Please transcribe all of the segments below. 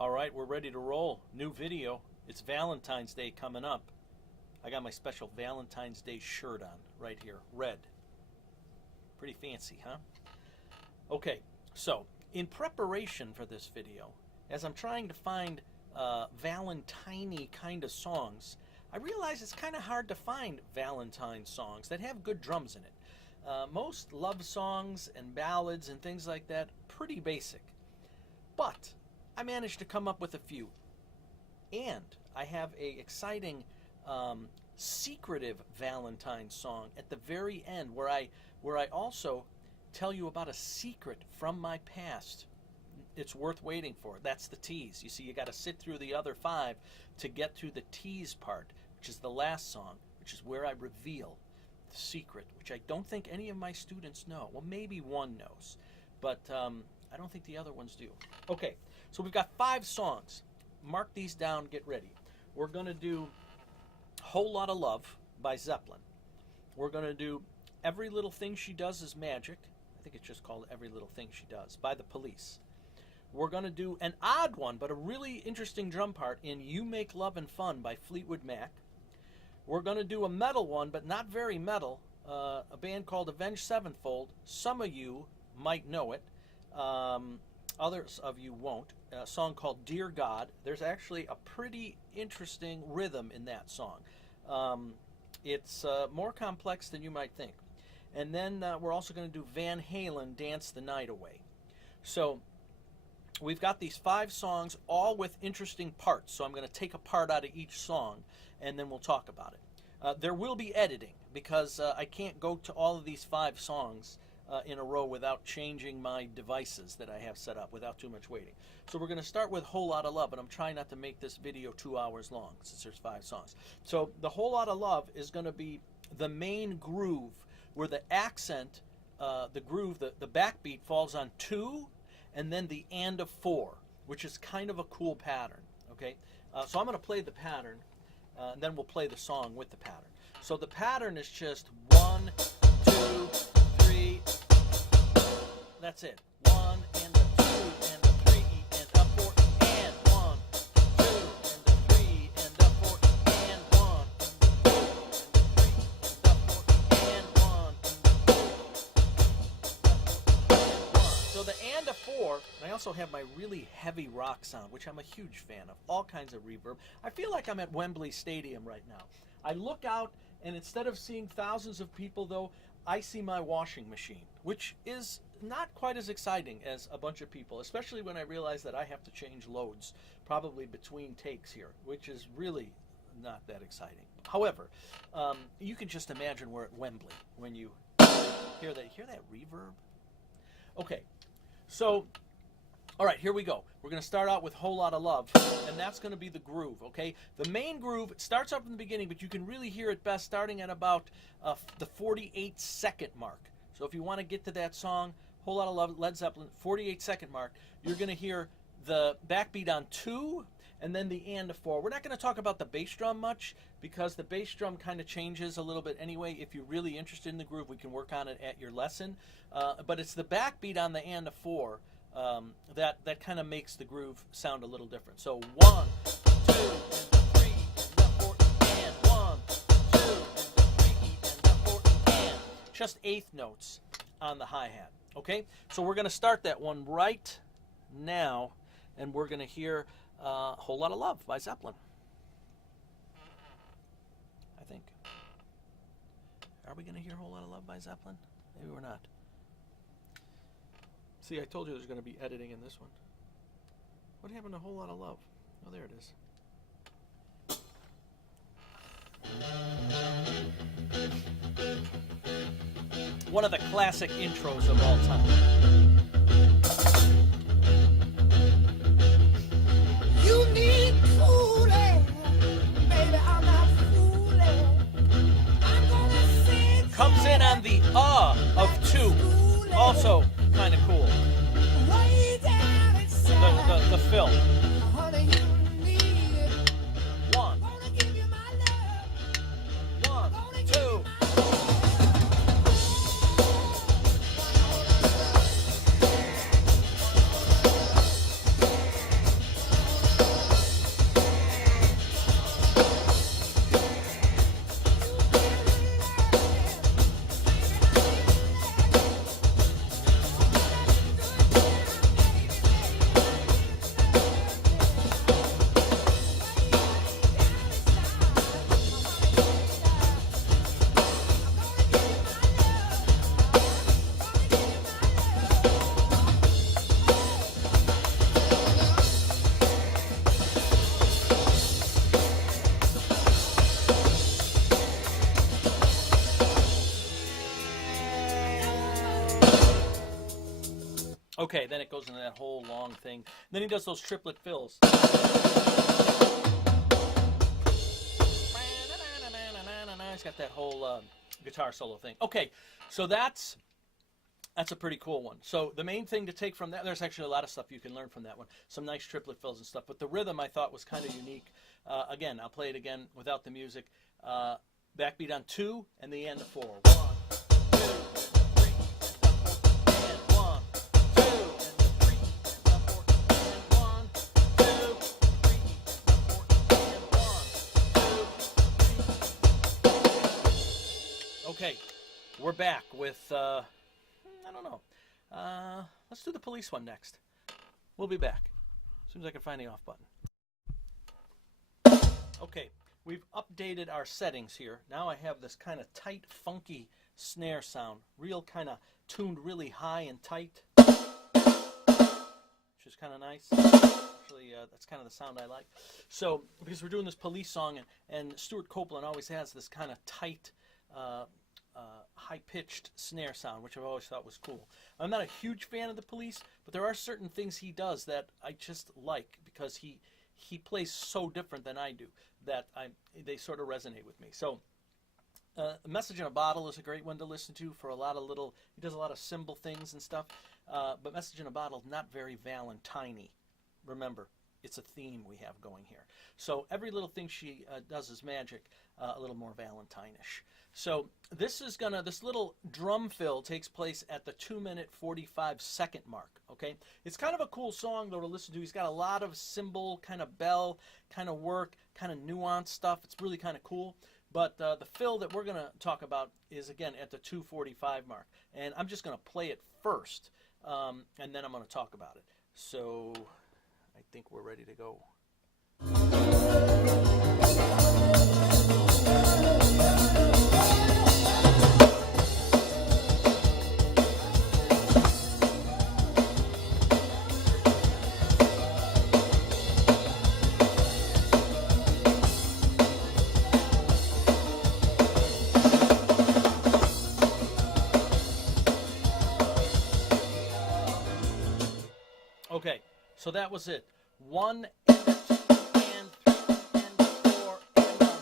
All right, we're ready to roll. New video. It's Valentine's Day coming up. I got my special Valentine's Day shirt on right here, red. Pretty fancy, huh? Okay, so in preparation for this video, as I'm trying to find Valentine-y kind of songs, I realize it's kind of hard to find Valentine songs that have good drums in it. Most love songs and ballads and things like that, pretty basic. But I managed to come up with a few. And I have a exciting secretive Valentine song at the very end where I also tell you about a secret from my past. It's worth waiting for. That's the tease. You see, you got to sit through the other 5 to get through the tease part, which is the last song, which is where I reveal the secret, which I don't think any of my students know. Well, maybe one knows, but I don't think the other ones do. Okay, so we've got 5 songs. Mark these down, get ready. We're going to do Whole Lotta Love by Zeppelin. We're going to do Every Little Thing She Does Is Magic. I think it's just called Every Little Thing She Does by the Police. We're going to do an odd one, but a really interesting drum part in You Make Love and Fun by Fleetwood Mac. We're going to do a metal one, but not very metal, a band called Avenged Sevenfold. Some of you might know it. Others of you won't. A song called Dear God. There's actually a pretty interesting rhythm in that song. It's more complex than you might think. And then we're also going to do Van Halen, Dance the Night Away. So we've got these 5 songs, all with interesting parts. So I'm going to take a part out of each song, and then we'll talk about it. There will be editing, because I can't go to all of these 5 songs in a row without changing my devices that I have set up, without too much waiting. So we're going to start with Whole Lotta Love, and I'm trying not to make this video 2 hours long since there's 5 songs. So the Whole Lotta Love is going to be the main groove, where the accent, the groove, the backbeat falls on 2, and then the and of 4, which is kind of a cool pattern. Okay, so I'm going to play the pattern, and then we'll play the song with the pattern. So the pattern is just 1, 2, 3. That's it. 1 and a 2 and a 3 and a 4 and 1, 2 and a 3 and a 4 and 1, 2 and a 3 and a 4 and 1. So the and a 4, and I also have my really heavy rock sound, which I'm a huge fan of. All kinds of reverb. I feel like I'm at Wembley Stadium right now. I look out, and instead of seeing thousands of people, though, I see my washing machine, which is not quite as exciting as a bunch of people, especially when I realize that I have to change loads probably between takes here, which is really not that exciting. However, you can just imagine we're at Wembley when you hear that reverb. Okay, so all right, here we go. We're going to start out with Whole Lotta Love, and that's going to be the groove, okay? The main groove, it starts up in the beginning, but you can really hear it best starting at about the 48-second mark. So if you want to get to that song, Whole Lotta Love, Led Zeppelin, 48-second mark, you're going to hear the backbeat on 2, and then the and of 4. We're not going to talk about the bass drum much, because the bass drum kind of changes a little bit anyway. If you're really interested in the groove, we can work on it at your lesson. But it's the backbeat on the and of 4 that kind of makes the groove sound a little different. So 1, 2, and 3, and 4, and 1, 2, and 3, and 4, and just 1/8 notes on the hi-hat. Okay, so we're going to start that one right now, and we're going to hear Whole Lotta Love by Zeppelin. I think. Are we going to hear Whole Lotta Love by Zeppelin? Maybe we're not. See, I told you there's going to be editing in this one. What happened to Whole Lotta Love? Oh, there it is. One of the classic intros of all time. You need fooling, baby, I'm not fooling. I'm gonna sing. Comes in on the of 2. Also kind of cool. Way down inside. The fill. Honey, you need it. 1, Gonna give you my love. 1, 2. Okay, then it goes into that whole long thing. Then he does those triplet fills. He's got that whole guitar solo thing. Okay, so that's a pretty cool one. So the main thing to take from that, there's actually a lot of stuff you can learn from that one. Some nice triplet fills and stuff. But the rhythm I thought was kind of unique. Again, I'll play it again without the music. Backbeat on 2 and the end of 4. 1, 2, 3, and 1, 2, and 3, and 4, and 1, 2, 3, and 4, and 1, 2, 3. Okay, we're back with, I don't know. Let's do the police one next. We'll be back as soon as I can find the off button. Okay, we've updated our settings here. Now I have this kind of tight, funky snare sound. Real kind of tuned really high and tight, which is kind of nice. Actually, that's kind of the sound I like. So, because we're doing this police song, and Stuart Copeland always has this kind of tight, high-pitched snare sound, which I've always thought was cool. I'm not a huge fan of the Police, but there are certain things he does that I just like because he plays so different than I do that they sort of resonate with me. So, Message in a Bottle is a great one to listen to for a lot of little. He does a lot of cymbal things and stuff, but Message in a Bottle is not very Valentine-y. Remember, it's a theme we have going here. So every little thing she does is magic, a little more Valentine-ish. So this little drum fill takes place at the 2-minute 45-second mark. Okay, it's kind of a cool song though to listen to. He's got a lot of cymbal, kind of bell, kind of work, kind of nuanced stuff. It's really kind of cool. But the fill that we're going to talk about is again at the 2:45 mark, and I'm just going to play it first, and then I'm going to talk about it. So I think we're ready to go. Okay, so that was it. 1 and 2 and 3 and 4 and 1.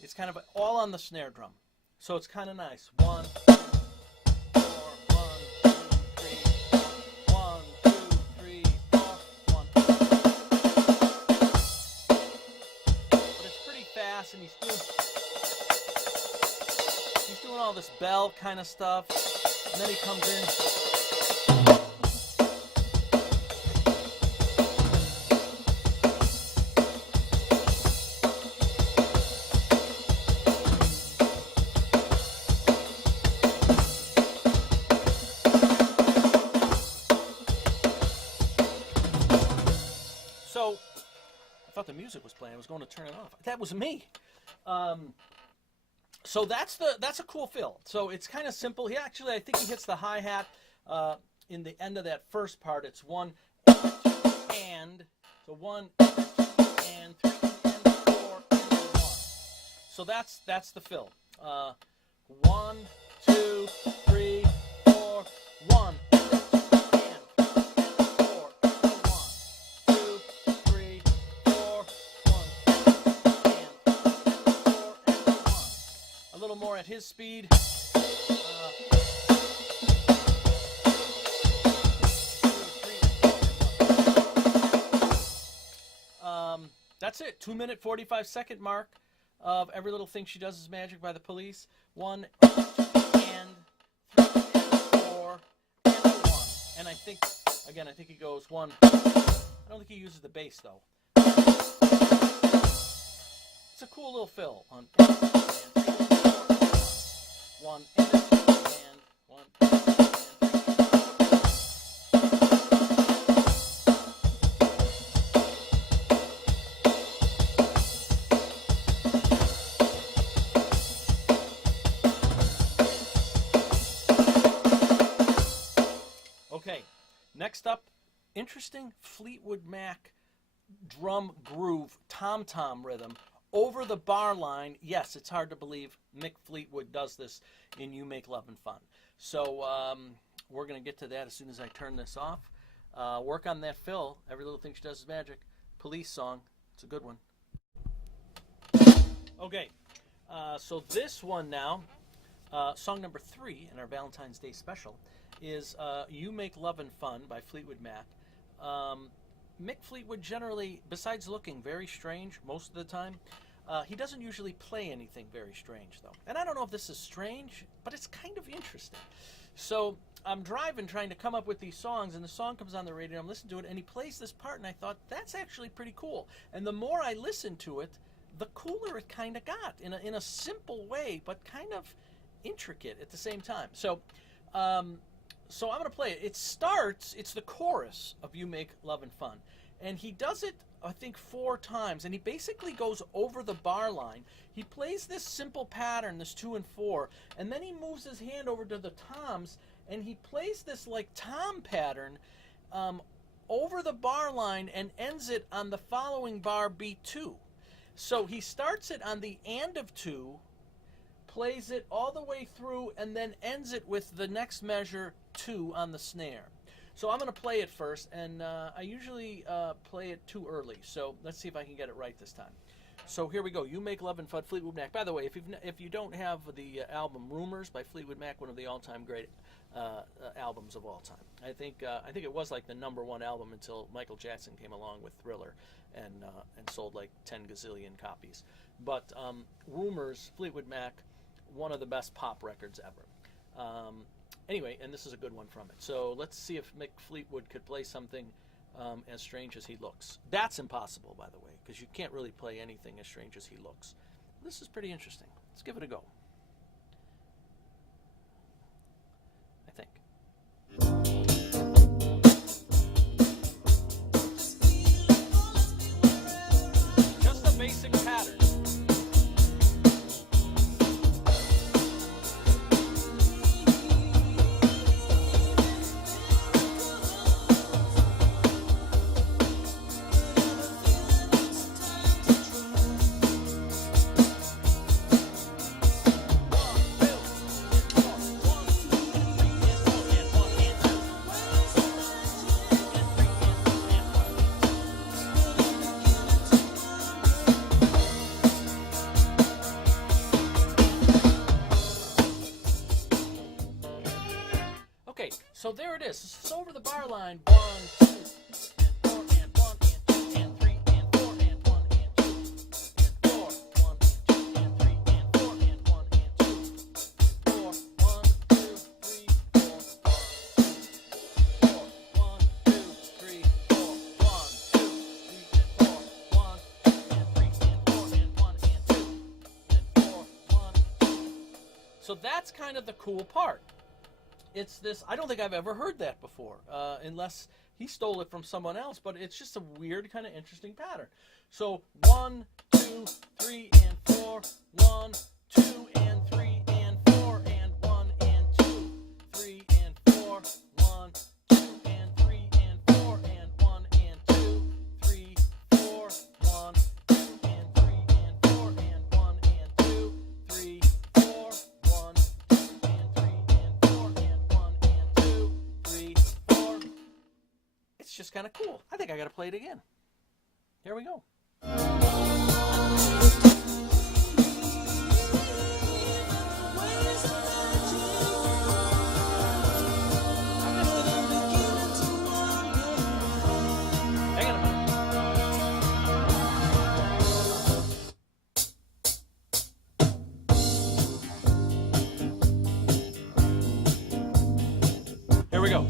It's kind of all on the snare drum, so it's kind of nice. 1, 2, 4, 1, 2, 3, 1, 2, 3, 4, 1. But it's pretty fast, and he's doing all this bell kind of stuff, and then he comes in. So, I thought the music was playing. I was going to turn it off. That was me. So that's a cool fill. So it's kind of simple. I think he hits the hi-hat in the end of that first part. It's 1 and so 1 and 2 and 3 and 4 and 1. So that's the fill. 1, 2, 3, 4, 1. A little more at his speed. That's it. 2-minute 45-second mark of Every Little Thing She Does Is Magic by the Police. 1 and 2 and 3 and 4 and 1. And I think he goes 1. I don't think he uses the bass though. It's a cool little fill on 1 and 2 and 1 and 3. Okay, next up, interesting Fleetwood Mac drum groove tom-tom rhythm over the bar line. Yes, it's hard to believe Mick Fleetwood does this in You Make Love and Fun. So We're going to get to that as soon as I turn this off. Work on that fill. Every little thing she does is magic. Police song. It's a good one. Okay, so this one now, song number 3 in our Valentine's Day special is You Make Lovin' Fun by Fleetwood Mac. Mick Fleetwood generally, besides looking very strange most of the time, he doesn't usually play anything very strange, though. And I don't know if this is strange, but it's kind of interesting. So I'm driving trying to come up with these songs, and the song comes on the radio, I'm listening to it, and he plays this part, and I thought, that's actually pretty cool. And the more I listened to it, the cooler it kind of got, in a simple way, but kind of intricate at the same time. So I'm going to play it. It's the chorus of You Make Lovin' Fun. And he does it, I think, 4 times. And he basically goes over the bar line. He plays this simple pattern, this 2 and 4. And then he moves his hand over to the toms. And he plays this like tom pattern over the bar line and ends it on the following bar, beat 2. So he starts it on the and of 2, plays it all the way through, and then ends it with the next measure 2 on the snare. So I'm going to play it first, and I usually play it too early. So let's see if I can get it right this time. So here we go. You Make Lovin' Fun, Fleetwood Mac. By the way, if you don't have the album Rumors by Fleetwood Mac, one of the all-time great albums of all time. I think it was like the #1 album until Michael Jackson came along with Thriller and sold like 10 gazillion copies. But Rumors, Fleetwood Mac, one of the best pop records ever. Anyway, and this is a good one from it. So let's see if Mick Fleetwood could play something as strange as he looks. That's impossible, by the way, because you can't really play anything as strange as he looks. This is pretty interesting. Let's give it a go. I think. Just a basic pattern. So there it is. It's over the bar line. 1, 2, and 4, and 1, and 2, and 3, and 4, and 1, and 2, and 4, 1, 2, and 3, and 4, and 1, and 2, 4, 1, 2, 3, 4, 1, 2, 3, 4, 1, 2, 3, and 4, 1, and 3, and 4, and 1, and 2, and 4, 1, 2. So that's kind of the cool part. It's this, I don't think I've ever heard that before, unless he stole it from someone else, but it's just a weird, kind of interesting pattern. So 1, 2, 3, and 4, 1, 2, and 3, and 4, and 1, and 2, 3, and 4, 1, 2, and 3, and 4, and 1, and 2, 3, 4, 1, 2, and 3, and 4, and 1, and 2, 3, 4, 1, 2, and 3, and 4, and 1, and 2, 3, 4. It's just kind of cool. I think I got to play it again. Here we go. Here we go.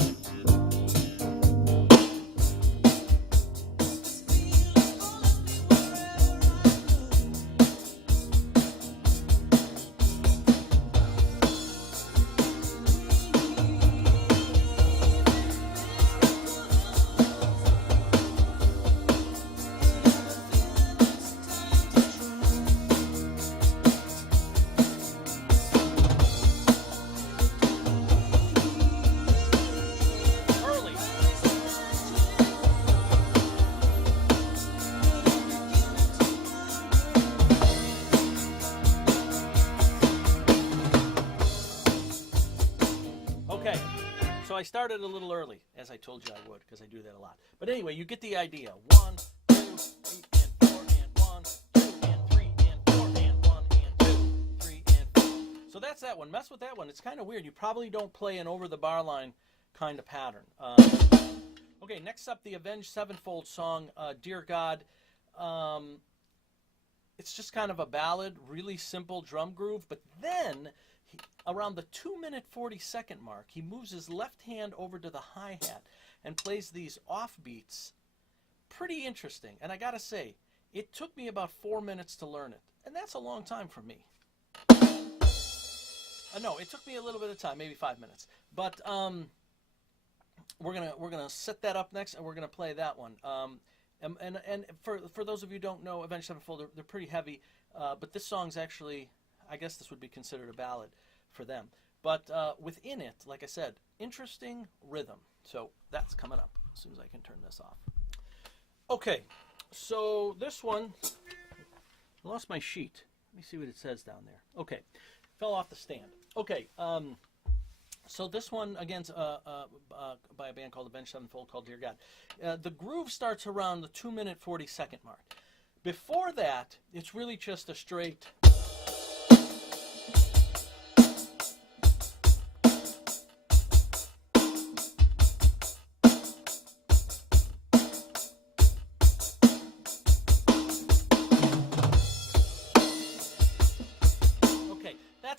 I started a little early, as I told you I would, because I do that a lot. But anyway, you get the idea. 1, 2, 3, and 4, and 1, 2, and 3, and 4, and 1, and 2, 3, and 4. So that's that one. Mess with that one. It's kind of weird. You probably don't play an over the bar line kind of pattern. Okay, next up, the Avenged Sevenfold song, Dear God. It's just kind of a ballad, really simple drum groove, but then around the 2-minute 40-second mark, he moves his left hand over to the hi-hat and plays these offbeats. Pretty interesting, and I gotta say, it took me about 4 minutes to learn it, and that's a long time for me. No, it took me a little bit of time, maybe 5 minutes, but we're gonna set that up next, and we're gonna play that one. And for those of you who don't know, Avenged Sevenfold, they're pretty heavy, but this song's actually, I guess this would be considered a ballad for them. But within it, like I said, interesting rhythm. So that's coming up as soon as I can turn this off. Okay, so this one, I lost my sheet. Let me see what it says down there. Okay, fell off the stand. Okay, so this one, again, by a band called Avenged Sevenfold, called Dear God. The groove starts around the 2-minute 40-second mark. Before that, it's really just a straight...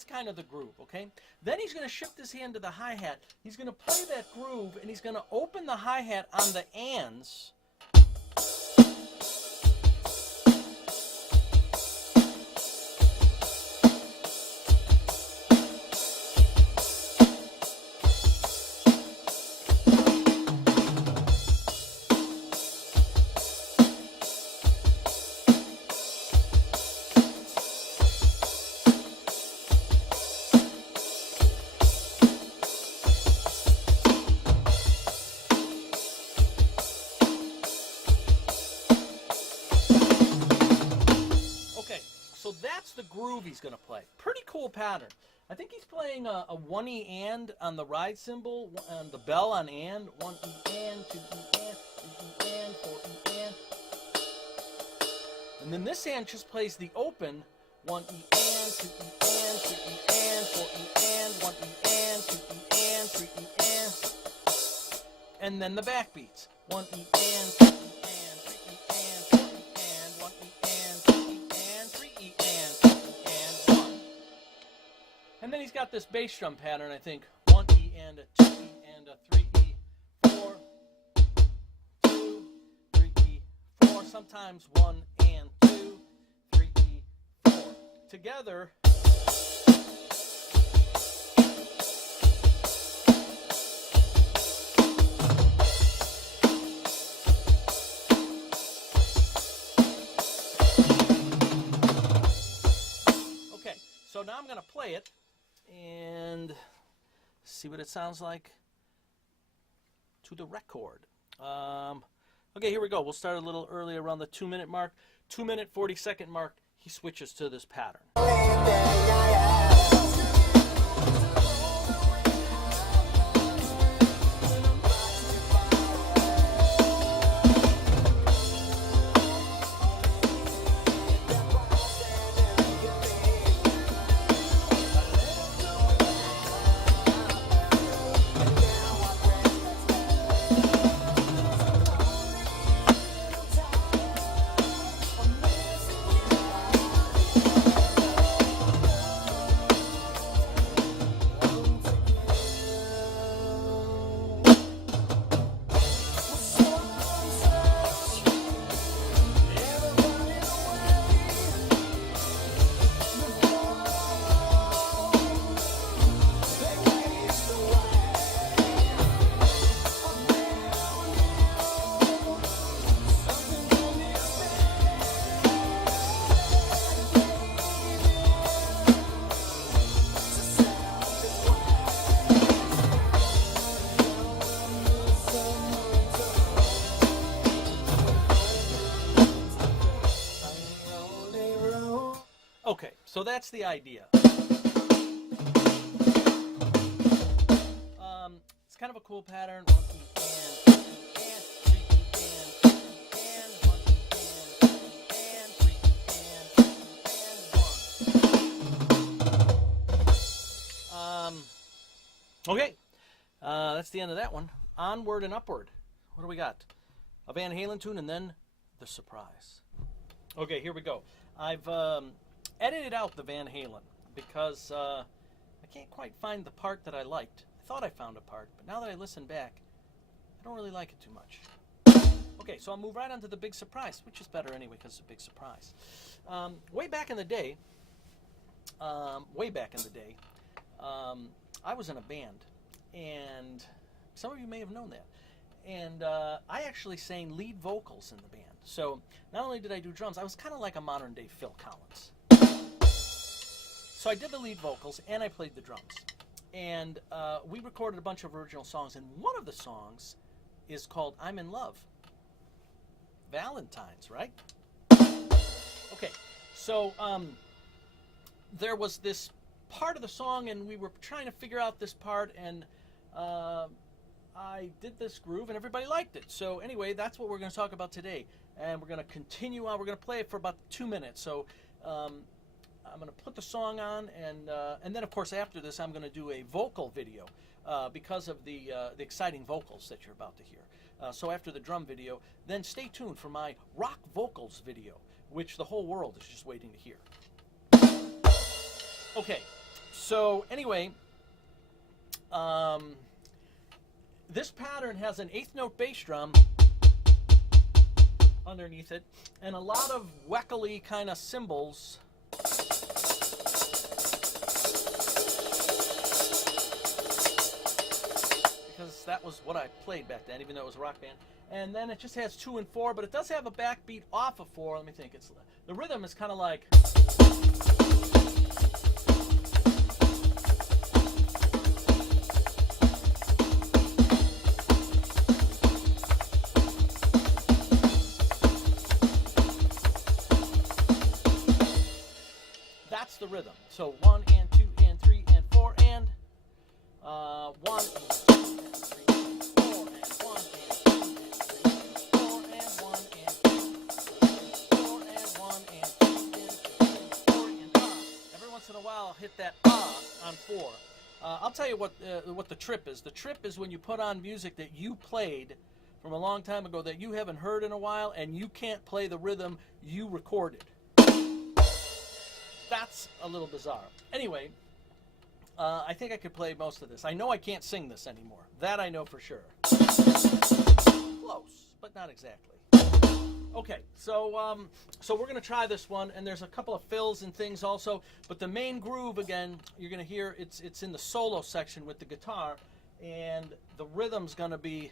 kind of the groove, okay? Then he's going to shift his hand to the hi-hat. He's going to play that groove, and he's going to open the hi-hat on the ands. That's the groove he's going to play. Pretty cool pattern. I think he's playing a 1E and on the ride cymbal, and the bell on and. 1E and, 2E and, 3E and, 4E and. And then this hand just plays the open 1E and, 2E and, 3E and, 4E and, 1E and, 2E and, 3E and. And then the backbeats. 1E and, 2E and. And then he's got this bass drum pattern, I think. 1E and a 2E and a 3E, 4, 2, 3E, 4. Sometimes 1 and 2, 3E, 4. Together. Okay, so now I'm going to play it and see what it sounds like to the record. Okay, here we go. We'll start a little early, around the 2-minute mark. 2-minute 40-second mark, he switches to this pattern. Okay, so that's the idea. It's kind kind of a cool pattern. 1 E and 2 E and 3 E and 1 E and 3 E and 1. Okay, that's the end of that one. Onward and upward. What do we got? A Van Halen tune and then the surprise. Okay, here we go. I've edited out the Van Halen because I can't quite find the part that I liked. I thought I found a part, but now that I listen back, I don't really like it too much. Okay, so I'll move right on to the big surprise, which is better anyway because it's a big surprise. Way back in the day, I was in a band, and some of you may have known that. And I actually sang lead vocals in the band. So not only did I do drums, I was kind of like a modern day Phil Collins. So I did the lead vocals and I played the drums. And we recorded a bunch of original songs, and one of the songs is called I'm in Love. Valentines, right? Okay, so there was this part of the song, and we were trying to figure out this part, and I did this groove, and everybody liked it. So anyway, that's what we're going to talk about today, and we're going to continue on. We're going to play it for about 2 minutes. So I'm going to put the song on, and then of course after this, I'm going to do a vocal video because of the exciting vocals that you're about to hear. So after the drum video, then stay tuned for my rock vocals video, which the whole world is just waiting to hear. Okay, so anyway, this pattern has an 8th note bass drum underneath it, and a lot of weckly kind of cymbals. Because that was what I played back then, even though it was a rock band. And then it just has 2 and 4, but it does have a backbeat off of 4. Let me think. The rhythm is kind of like. That's the rhythm. So 1 and 2 and 3 and 4 and 1 and 2 and 3 and 4 and 1 and 2 and 3 and 4 and 1 and 2 and 4 and 1 and 2 and 3 and 4 and Every once in a while I'll hit that on 4. I'll tell you what the trip is. The trip is when you put on music that you played from a long time ago that you haven't heard in a while, and you can't play the rhythm you recorded. That's a little bizarre. Anyway, I think I could play most of this. I know I can't sing this anymore. That I know for sure. Close, but not exactly. Okay, so we're going to try this one, and there's a couple of fills and things also, but the main groove, again, you're going to hear it's in the solo section with the guitar, and the rhythm's going to be.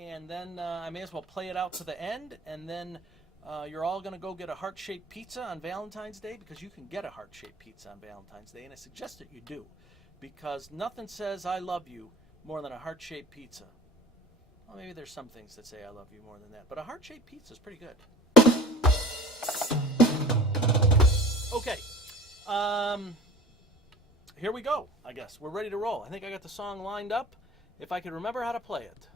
And then I may as well play it out to the end, and then you're all going to go get a heart-shaped pizza on Valentine's Day, because you can get a heart-shaped pizza on Valentine's Day, and I suggest that you do, because nothing says I love you more than a heart-shaped pizza. Well, maybe there's some things that say I love you more than that, but a heart-shaped pizza is pretty good. Okay, here we go, I guess. We're ready to roll. I think I got the song lined up, if I could remember how to play it.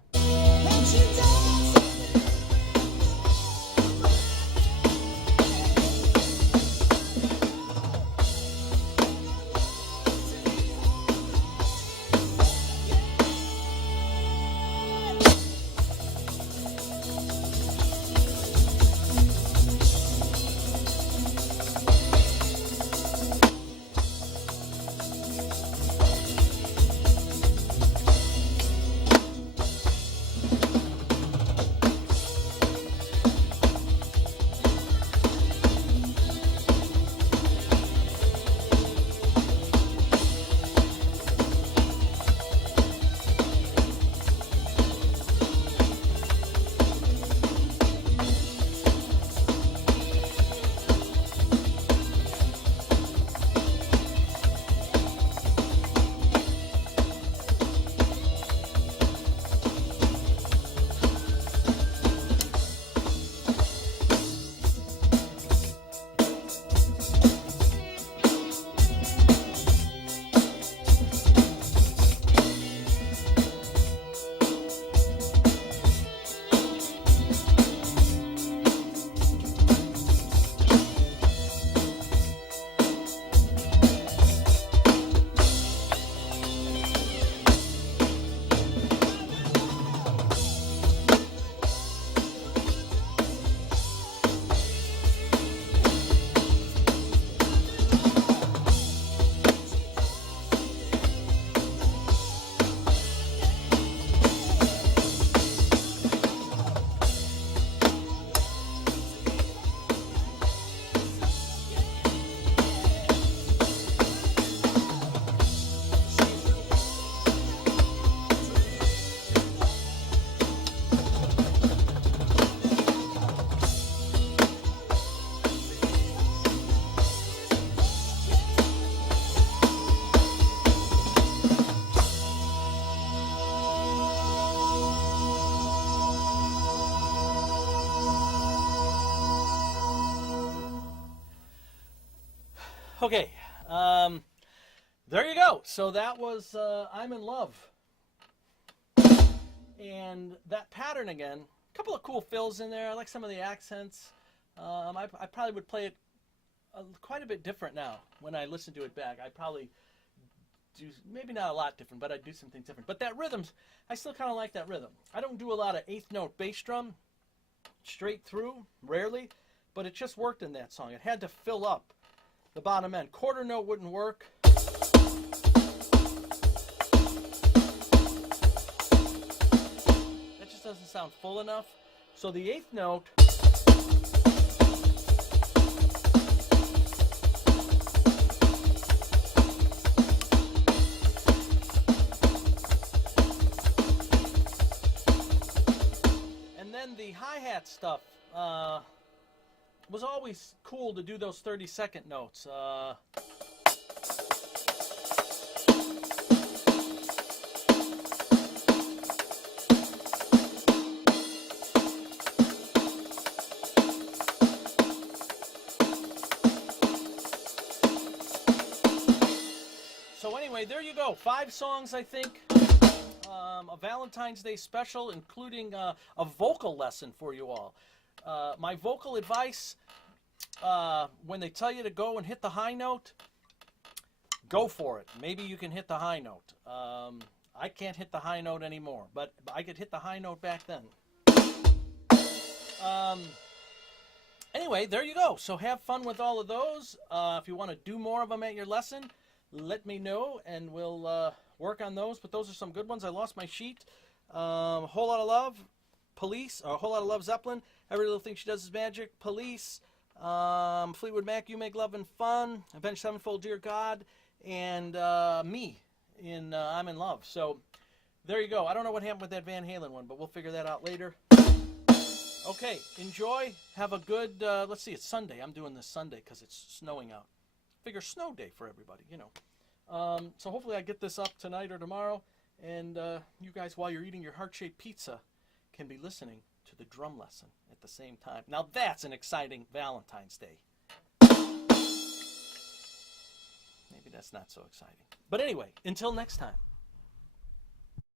Okay, there you go. So that was I'm in Love. And that pattern again, a couple of cool fills in there. I like some of the accents. I probably would play it quite a bit different now when I listen to it back. I probably do, maybe not a lot different, but I do some things different. But that rhythm, I still kind of like that rhythm. I don't do a lot of eighth note bass drum straight through, rarely, but it just worked in that song. It had to fill up the bottom end. Quarter note wouldn't work. That just doesn't sound full enough. So the eighth note, and then the hi-hat stuff was always cool to do those 30-second notes. So anyway, there you go. 5 songs, I think. A Valentine's Day special, including a vocal lesson for you all. My vocal advice, when they tell you to go and hit the high note, go for it. Maybe you can hit the high note. I can't hit the high note anymore, but I could hit the high note back then. Anyway, there you go. So have fun with all of those. If you want to do more of them at your lesson, let me know, and we'll work on those. But those are some good ones. I lost my sheet. Whole Lot of Love, Police, or Whole Lot of Love, Zeppelin. Every Little Thing She Does Is Magic, Police. Fleetwood Mac, You Make Love and Fun. Avenged Sevenfold, Dear God. And me in I'm in Love. So there you go. I don't know what happened with that Van Halen one, but we'll figure that out later. Okay, enjoy. Have a good, let's see, it's Sunday. I'm doing this Sunday because it's snowing out. Figure snow day for everybody, you know. So hopefully I get this up tonight or tomorrow, and you guys, while you're eating your heart-shaped pizza, can be listening to the drum lesson at the same time. Now that's an exciting Valentine's Day. Maybe that's not so exciting. But anyway, until next time.